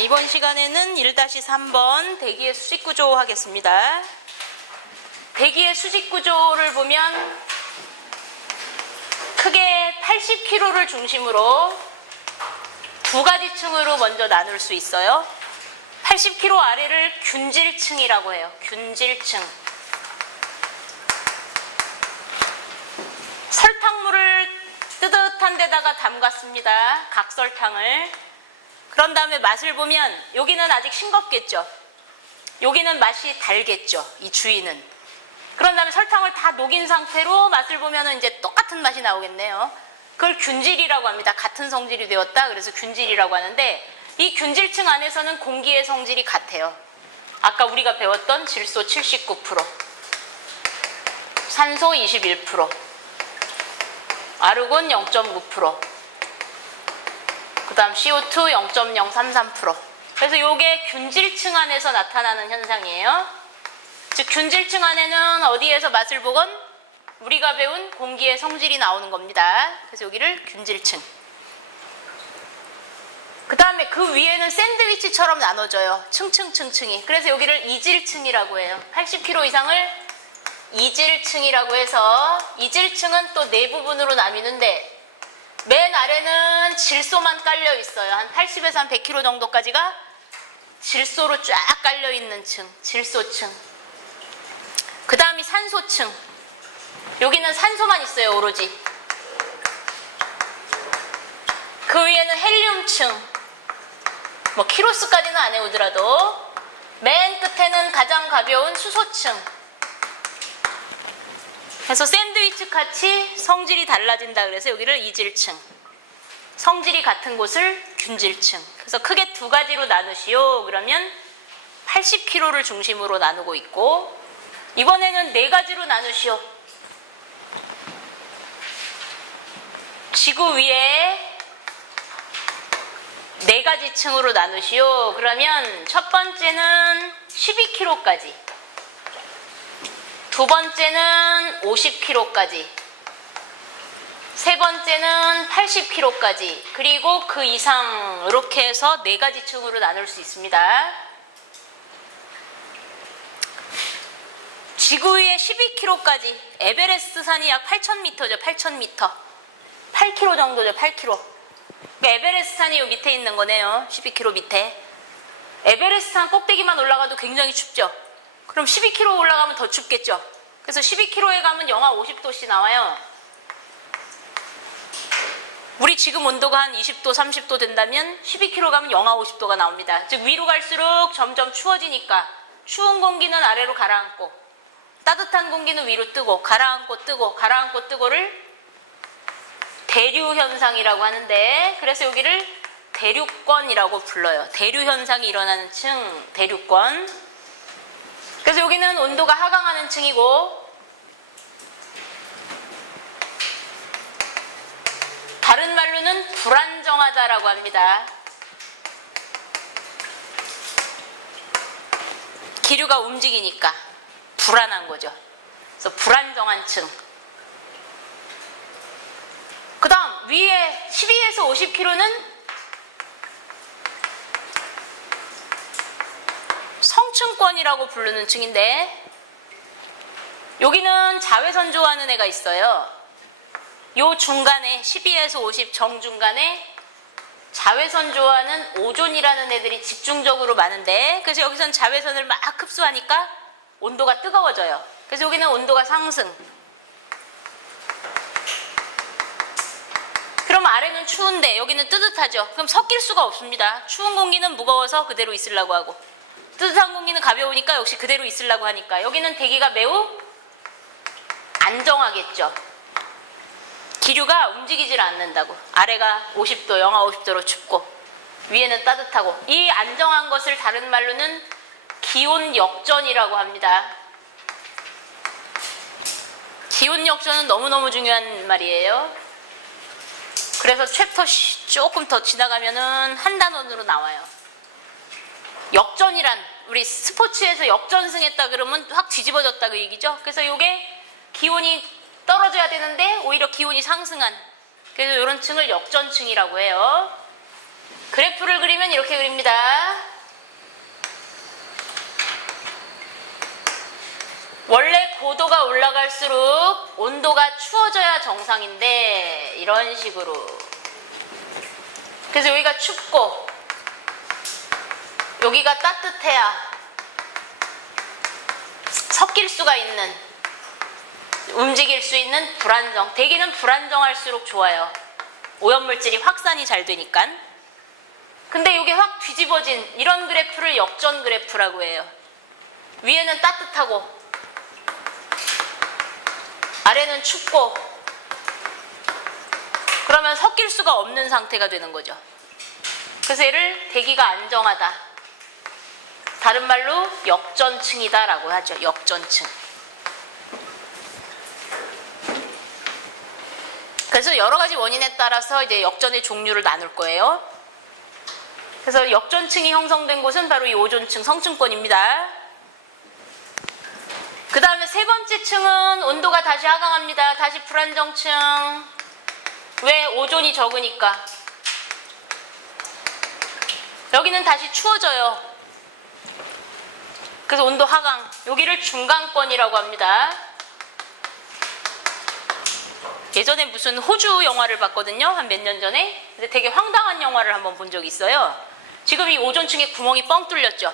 이번 시간에는 1-3번 대기의 수직구조 하겠습니다. 대기의 수직구조를 보면 크게 80kg를 중심으로 두 가지 층으로 먼저 나눌 수 있어요. 80kg 아래를 균질층이라고 해요. 균질층. 설탕물을 뜨뜻한 데다가 담갔습니다. 각설탕을. 그런 다음에 맛을 보면 여기는 아직 싱겁겠죠. 여기는 맛이 달겠죠. 이 주위는. 그런 다음에 설탕을 다 녹인 상태로 맛을 보면 이제 똑같은 맛이 나오겠네요. 그걸 균질이라고 합니다. 같은 성질이 되었다. 그래서 균질이라고 하는데 이 균질층 안에서는 공기의 성질이 같아요. 아까 우리가 배웠던 질소 79%, 산소 21%, 아르곤 0.9%, 그 다음 CO2 0.033%. 그래서 이게 균질층 안에서 나타나는 현상이에요. 즉 균질층 안에는 어디에서 맛을 보건 우리가 배운 공기의 성질이 나오는 겁니다. 그래서 여기를 균질층. 그 다음에 그 위에는 샌드위치처럼 나눠져요. 층층층층이. 그래서 여기를 이질층이라고 해요. 80kg 이상을 이질층이라고 해서 이질층은 또 네 부분으로 나뉘는데 맨 아래는 질소만 깔려 있어요. 한 80에서 한 100kg 정도까지가 질소로 쫙 깔려 있는 층, 질소층. 그 다음이 산소층. 여기는 산소만 있어요, 오로지. 그 위에는 헬륨층. 뭐 키로수까지는 안 해오더라도 맨 끝에는 가장 가벼운 수소층. 그래서 샌드위치 같이 성질이 달라진다 그래서 여기를 이질층, 성질이 같은 곳을 균질층. 그래서 크게 두 가지로 나누시오. 그러면 80kg를 중심으로 나누고 있고, 이번에는 네 가지로 나누시오. 지구 위에 네 가지 층으로 나누시오. 그러면 첫 번째는 12kg까지, 두 번째는 50kg까지, 세 번째는 80kg까지, 그리고 그 이상 이렇게 해서 네 가지 층으로 나눌 수 있습니다. 지구 위에 12kg까지, 에베레스트 산이 약 8,000m죠. 8,000m. 8km 정도죠. 8km. 그러니까 에베레스트 산이 요 밑에 있는 거네요. 12km 밑에. 에베레스트 산 꼭대기만 올라가도 굉장히 춥죠. 그럼 12km 올라가면 더 춥겠죠. 그래서 12km에 가면 영하 50도씨 나와요. 우리 지금 온도가 한 20도, 30도 된다면 12km 가면 영하 50도가 나옵니다. 즉 위로 갈수록 점점 추워지니까 추운 공기는 아래로 가라앉고 따뜻한 공기는 위로 뜨고 가라앉고 뜨고 가라앉고 뜨고를 대류 현상이라고 하는데, 그래서 여기를 대류권이라고 불러요. 대류 현상이 일어나는 층, 대류권. 그래서 여기는 온도가 하강하는 층이고, 다른 말로는 불안정하다라고 합니다. 기류가 움직이니까 불안한 거죠. 그래서 불안정한 층. 그 다음 위에 12에서 50km는 성층권이라고 부르는 층인데, 여기는 자외선 좋아하는 애가 있어요. 요 중간에 12에서 50 정중간에 자외선 좋아하는 오존이라는 애들이 집중적으로 많은데, 그래서 여기선 자외선을 막 흡수하니까 온도가 뜨거워져요. 그래서 여기는 온도가 상승. 그럼 아래는 추운데 여기는 뜨뜻하죠. 그럼 섞일 수가 없습니다. 추운 공기는 무거워서 그대로 있으려고 하고 뜨뜻한 공기는 가벼우니까 역시 그대로 있으려고 하니까 여기는 대기가 매우 안정하겠죠. 기류가 움직이질 않는다고. 아래가 50도, 영하 50도로 춥고 위에는 따뜻하고, 이 안정한 것을 다른 말로는 기온 역전이라고 합니다. 기온 역전은 너무너무 중요한 말이에요. 그래서 챕터 조금 더 지나가면은 한 단원으로 나와요. 역전이란, 우리 스포츠에서 역전승했다 그러면 확 뒤집어졌다 그 얘기죠. 그래서 이게 기온이 떨어져야 되는데 오히려 기온이 상승한, 그래서 이런 층을 역전층이라고 해요. 그래프를 그리면 이렇게 그립니다. 원래 고도가 올라갈수록 온도가 추워져야 정상인데 이런 식으로. 그래서 여기가 춥고 여기가 따뜻해야 섞일 수가 있는, 움직일 수 있는 불안정. 대기는 불안정할수록 좋아요. 오염물질이 확산이 잘 되니까. 근데 이게 확 뒤집어진 이런 그래프를 역전 그래프라고 해요. 위에는 따뜻하고 아래는 춥고, 그러면 섞일 수가 없는 상태가 되는 거죠. 그래서 얘를 대기가 안정하다, 다른 말로 역전층이다 라고 하죠. 역전층. 그래서 여러 가지 원인에 따라서 이제 역전의 종류를 나눌 거예요. 그래서 역전층이 형성된 곳은 바로 이 오존층, 성층권입니다. 그 다음에 세 번째 층은 온도가 다시 하강합니다. 다시 불안정층. 왜? 오존이 적으니까. 여기는 다시 추워져요. 그래서 온도 하강. 여기를 중간권이라고 합니다. 예전에 무슨 호주 영화를 봤거든요. 한 몇 년 전에. 근데 되게 황당한 영화를 한번 본 적이 있어요. 지금 이 오존층에 구멍이 뻥 뚫렸죠.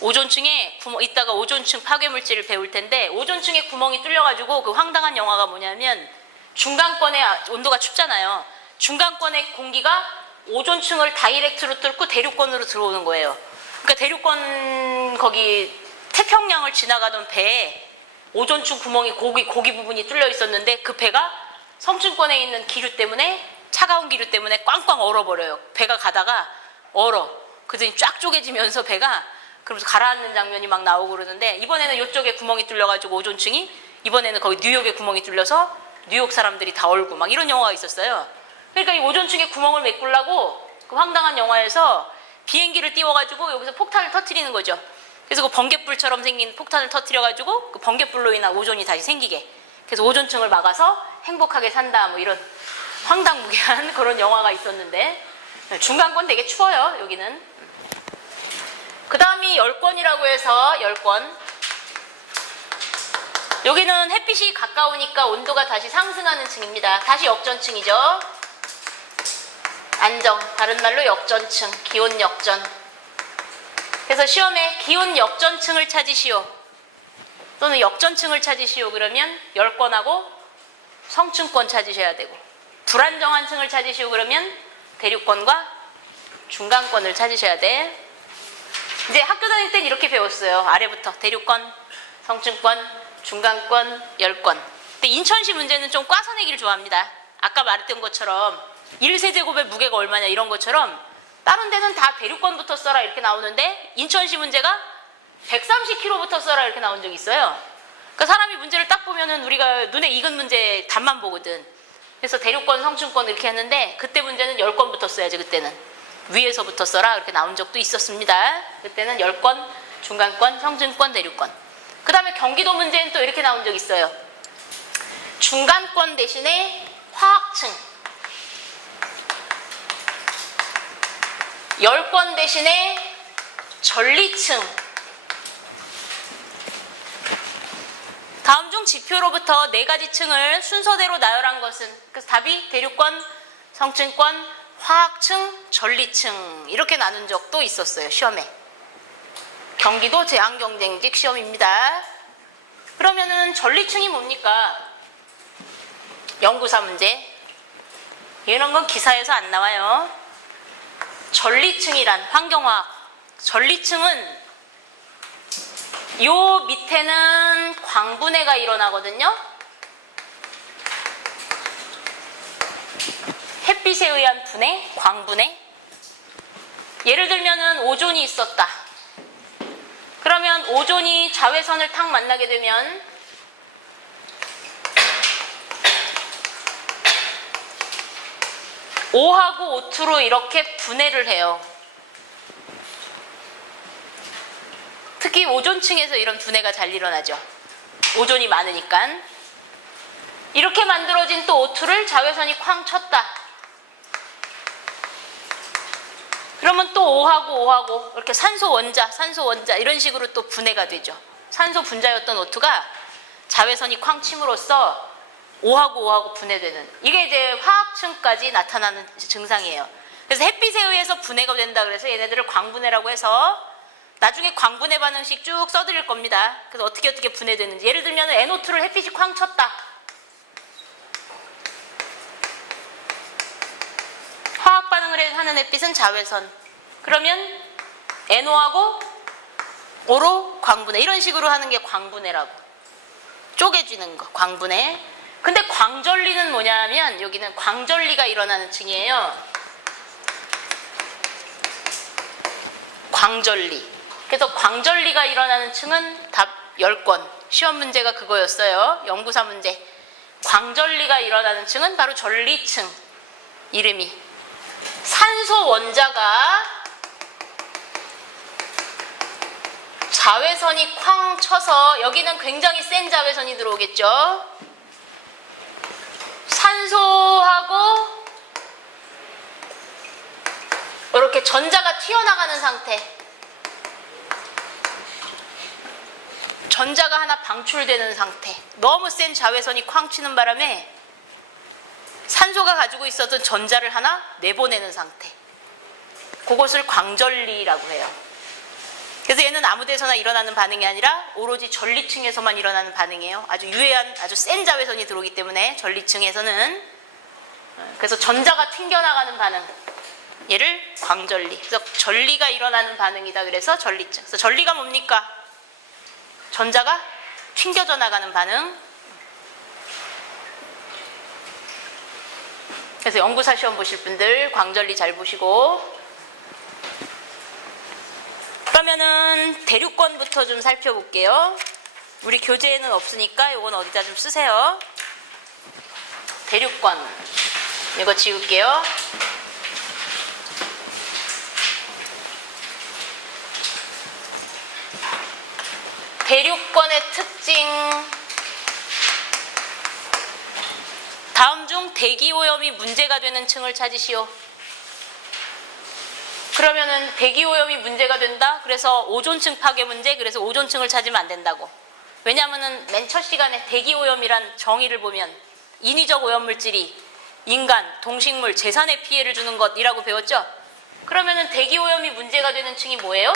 오존층에 구멍, 이따가 오존층 파괴물질을 배울 텐데, 오존층에 구멍이 뚫려가지고 그 황당한 영화가 뭐냐면, 중간권에 온도가 춥잖아요. 중간권의 공기가 오존층을 다이렉트로 뚫고 대륙권으로 들어오는 거예요. 그러니까 대륙권 거기 태평양을 지나가던 배에 오존층 구멍이 고기 부분이 뚫려 있었는데, 그 배가 성층권에 있는 기류 때문에, 차가운 기류 때문에 꽝꽝 얼어버려요. 배가 가다가 얼어. 그랬더니 쫙 쪼개지면서 배가, 그러면서 가라앉는 장면이 막 나오고 그러는데, 이번에는 이쪽에 구멍이 뚫려가지고 오존층이, 이번에는 거기 뉴욕에 구멍이 뚫려서 뉴욕 사람들이 다 얼고 막 이런 영화가 있었어요. 그러니까 이 오존층에 구멍을 메꾸려고 그 황당한 영화에서 비행기를 띄워가지고 여기서 폭탄을 터뜨리는 거죠. 그래서 그 번갯불처럼 생긴 폭탄을 터뜨려가지고 그 번갯불로 인한 오존이 다시 생기게. 그래서 오존층을 막아서 행복하게 산다, 뭐 이런 황당무계한 그런 영화가 있었는데, 중간권 되게 추워요, 여기는. 그 다음이 열권이라고 해서 열권. 여기는 햇빛이 가까우니까 온도가 다시 상승하는 층입니다. 다시 역전층이죠. 안정, 다른 말로 역전층, 기온 역전. 그래서 시험에 기온 역전층을 찾으시오 또는 역전층을 찾으시오 그러면 열권하고 성층권 찾으셔야 되고, 불안정한 층을 찾으시오 그러면 대륙권과 중간권을 찾으셔야 돼. 이제 학교 다닐 땐 이렇게 배웠어요. 아래부터 대륙권, 성층권, 중간권, 열권. 근데 인천시 문제는 좀 꽈서내기를 좋아합니다. 아까 말했던 것처럼 1세제곱의 무게가 얼마냐 이런 것처럼 다른 데는 다 대륙권부터 써라 이렇게 나오는데, 인천시 문제가 130km부터 써라 이렇게 나온 적이 있어요. 그러니까 사람이 문제를 딱 보면은 우리가 눈에 익은 문제 답만 보거든. 그래서 대륙권, 성층권 이렇게 했는데, 그때 문제는 열권부터 써야지. 그때는 위에서부터 써라 이렇게 나온 적도 있었습니다. 그때는 열권, 중간권, 성층권, 대륙권. 그 다음에 경기도 문제는 또 이렇게 나온 적이 있어요. 중간권 대신에 화학층, 열권 대신에 전리층. 다음 중 지표로부터 4가지 층을 순서대로 나열한 것은? 그래서 답이 대륙권, 성층권, 화학층, 전리층 이렇게 나눈 적도 있었어요. 시험에. 경기도 제한경쟁직 시험입니다. 그러면은 전리층이 뭡니까? 연구사 문제. 이런 건 기사에서 안 나와요. 전리층이란 환경화학. 전리층은 요 밑에는 광분해가 일어나거든요. 햇빛에 의한 분해, 광분해. 예를 들면은 오존이 있었다. 그러면 오존이 자외선을 탁 만나게 되면 O하고 O2로 이렇게 분해를 해요. 특히 오존층에서 이런 분해가 잘 일어나죠. 오존이 많으니까. 이렇게 만들어진 또 O2를 자외선이 쾅 쳤다. O하고 이렇게 산소 원자 이런 식으로 또 분해가 되죠. 산소 분자였던 O2가 자외선이 쾅 침으로써 O하고 분해되는, 이게 이제 화학층까지 나타나는 증상이에요. 그래서 햇빛에 의해서 분해가 된다 그래서 얘네들을 광분해라고 해서 나중에 광분해 반응식 쭉 써드릴 겁니다. 그래서 어떻게 분해되는지. 예를 들면 NO2를 햇빛이 쾅 쳤다. 화학 반응을 하는 햇빛은 자외선. 그러면 NO하고 O로 광분해. 이런 식으로 하는 게 광분해라고. 쪼개지는 거, 광분해. 근데 광전리는 뭐냐면 여기는 광전리가 일어나는 층이에요. 광전리. 그래서 광전리가 일어나는 층은 답 10권. 시험 문제가 그거였어요. 연구사 문제. 광전리가 일어나는 층은 바로 전리층. 이름이. 산소 원자가 자외선이 쾅 쳐서 여기는 굉장히 센 자외선이 들어오겠죠. 산소하고 이렇게 전자가 튀어나가는 상태. 전자가 하나 방출되는 상태. 너무 센 자외선이 쾅 치는 바람에 산소가 가지고 있었던 전자를 하나 내보내는 상태. 그것을 광전리라고 해요. 그래서 얘는 아무 데서나 일어나는 반응이 아니라 오로지 전리층에서만 일어나는 반응이에요. 아주 유해한, 아주 센 자외선이 들어오기 때문에 전리층에서는. 그래서 전자가 튕겨나가는 반응. 얘를 광전리. 그래서 전리가 일어나는 반응이다. 그래서 전리층. 그래서 전리가 뭡니까? 전자가 튕겨져 나가는 반응. 그래서 연구사 시험 보실 분들 광전리 잘 보시고. 그러면은 대륙권부터 좀 살펴볼게요. 우리 교재에는 없으니까 이건 어디다 좀 쓰세요. 대륙권. 이거 지울게요. 대륙권의 특징. 다음 중 대기오염이 문제가 되는 층을 찾으시오. 그러면은 대기오염이 문제가 된다? 그래서 오존층 파괴 문제, 그래서 오존층을 찾으면 안 된다고. 왜냐하면은 맨 첫 시간에 대기오염이란 정의를 보면 인위적 오염물질이 인간, 동식물, 재산에 피해를 주는 것이라고 배웠죠? 그러면은 대기오염이 문제가 되는 층이 뭐예요?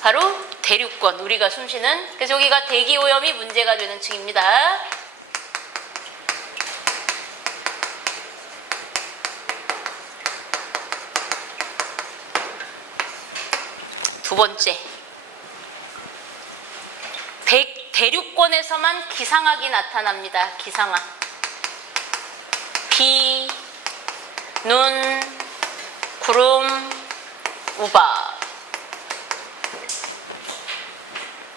바로 대륙권, 우리가 숨쉬는. 그래서 여기가 대기오염이 문제가 되는 층입니다. 두 번째, 대륙권에서만 기상학이 나타납니다. 기상학. 비, 눈, 구름, 우박.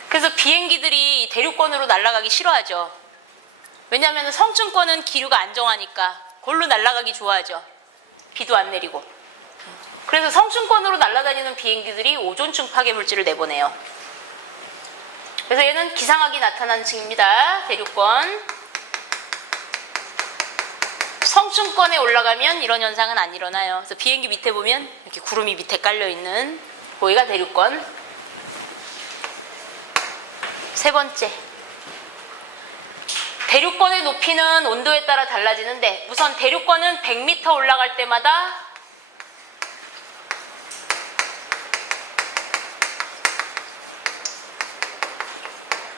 그래서 비행기들이 대륙권으로 날아가기 싫어하죠. 왜냐하면 성층권은 기류가 안정하니까 골로 날아가기 좋아하죠. 비도 안 내리고. 그래서 성층권으로 날아다니는 비행기들이 오존층 파괴 물질을 내보내요. 그래서 얘는 기상학이 나타난 층입니다. 대륙권. 성층권에 올라가면 이런 현상은 안 일어나요. 그래서 비행기 밑에 보면 이렇게 구름이 밑에 깔려있는 거기가 대륙권. 세 번째, 대륙권의 높이는 온도에 따라 달라지는데 우선 대륙권은 100m 올라갈 때마다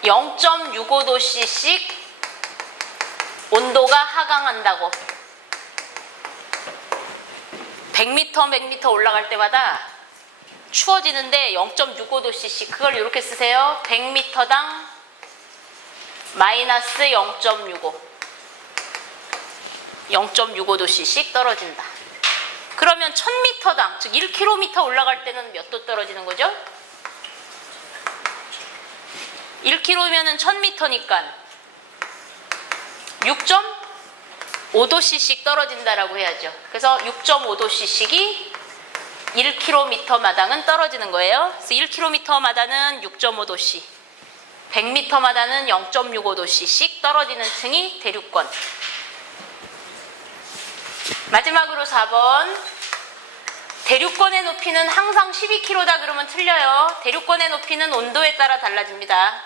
(0.65°c씩) 온도가 하강한다고. 100m 올라갈 때마다 추워지는데 0.65°c씩. 그걸 이렇게 쓰세요. 100m당 마이너스 0.65. 0.65°c씩 떨어진다. 그러면 1000m당, 즉 1km 올라갈 때는 몇 도 떨어지는 거죠? 1km면은 1000m니까 6.5°c씩 떨어진다라고 해야죠. 그래서 6.5°cc이 1km마당은 떨어지는 거예요. 그래서 1km마다는 6.5°c, 100m마다는 0.65°c씩 떨어지는 층이 대륙권. 마지막으로 4번. 대륙권의 높이는 항상 12km다 그러면 틀려요. 대륙권의 높이는 온도에 따라 달라집니다.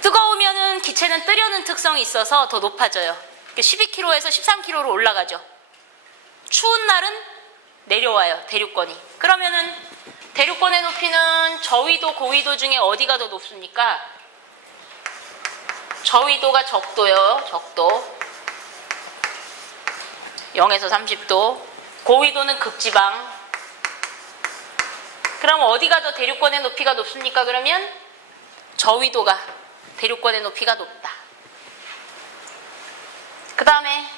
뜨거우면은 기체는 뜨려는 특성이 있어서 더 높아져요. 12km에서 13km로 올라가죠. 추운 날은 내려와요, 대륙권이. 그러면은 대륙권의 높이는 저위도, 고위도 중에 어디가 더 높습니까? 저위도가 적도요, 적도. 0에서 30도. 고위도는 극지방. 그럼 어디가 더 대륙권의 높이가 높습니까? 그러면 저위도가 대륙권의 높이가 높다. 그 다음에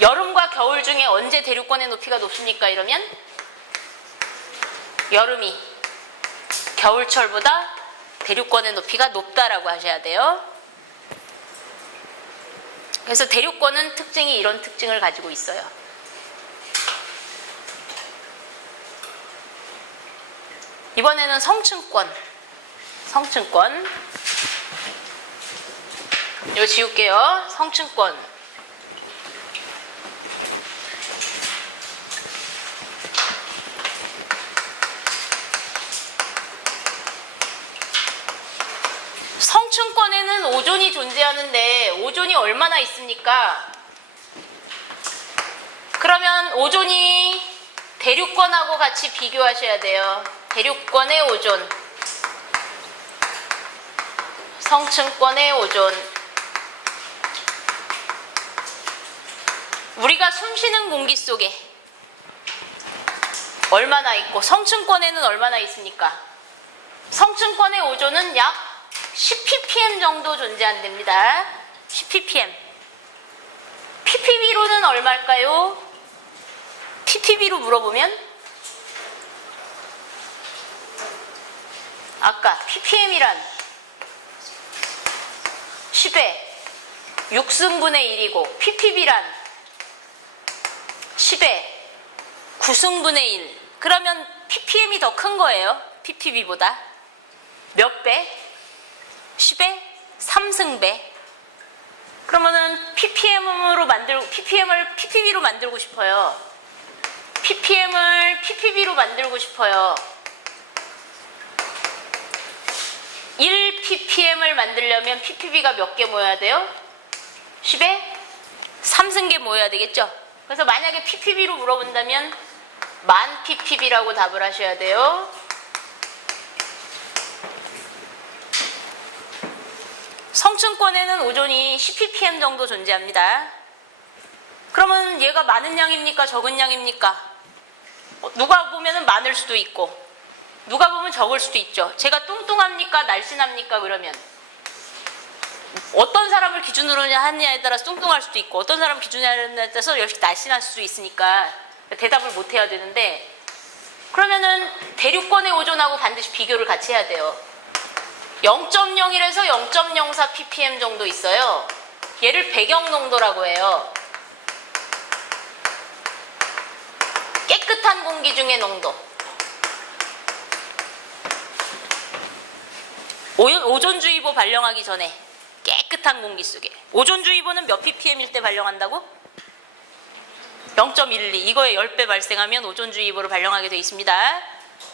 여름과 겨울 중에 언제 대륙권의 높이가 높습니까? 이러면 여름이 겨울철보다 대륙권의 높이가 높다라고 하셔야 돼요. 그래서 대륙권은 특징이 이런 특징을 가지고 있어요. 이번에는 성층권. 이거 지울게요. 성층권. 성층권에는 오존이 존재하는데 오존이 얼마나 있습니까? 그러면 오존이 대륙권하고 같이 비교하셔야 돼요. 대륙권의 오존, 성층권의 오존. 우리가 숨쉬는 공기 속에 얼마나 있고 성층권에는 얼마나 있습니까? 성층권의 오존은 약 10ppm 정도 존재한답니다. 10ppm. ppb로는 얼마일까요? ppb로 물어보면 아까 ppm이란 10의 6승분의 1이고 ppb란 10의 9승분의 1. 그러면 ppm이 더 큰 거예요. ppb보다. 몇 배? 10의 3승배. 그러면은 ppm을 ppb로 만들고 싶어요. ppm을 ppb로 만들고 싶어요. 1ppm을 만들려면 ppb가 몇 개 모여야 돼요? 10의 3승계 모여야 되겠죠? 그래서 만약에 ppb로 물어본다면 10,000 ppb라고 답을 하셔야 돼요. 성층권에는 오존이 10ppm 정도 존재합니다. 그러면 얘가 많은 양입니까? 적은 양입니까? 누가 보면 많을 수도 있고 누가 보면 적을 수도 있죠. 제가 뚱뚱합니까? 날씬합니까? 그러면 어떤 사람을 기준으로 하느냐에 따라서 뚱뚱할 수도 있고 어떤 사람을 기준으로 하느냐에 따라서 역시 날씬할 수도 있으니까 대답을 못 해야 되는데, 그러면은 대륙권의 오존하고 반드시 비교를 같이 해야 돼요. 0.01에서 0.04 ppm 정도 있어요. 얘를 배경 농도라고 해요. 깨끗한 공기 중의 농도. 오존주의보 발령하기 전에 깨끗한 공기 속에. 오존주의보는 몇 ppm일 때 발령한다고? 0.12. 이거에 10배 발생하면 오존주의보를 발령하게 되어 있습니다.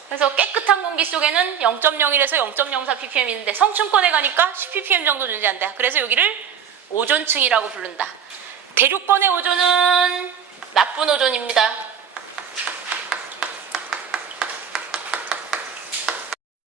그래서 깨끗한 공기 속에는 0.01에서 0.04 ppm인데 성층권에 가니까 10 ppm 정도 존재한다. 그래서 여기를 오존층이라고 부른다. 대륙권의 오존은 나쁜 오존입니다.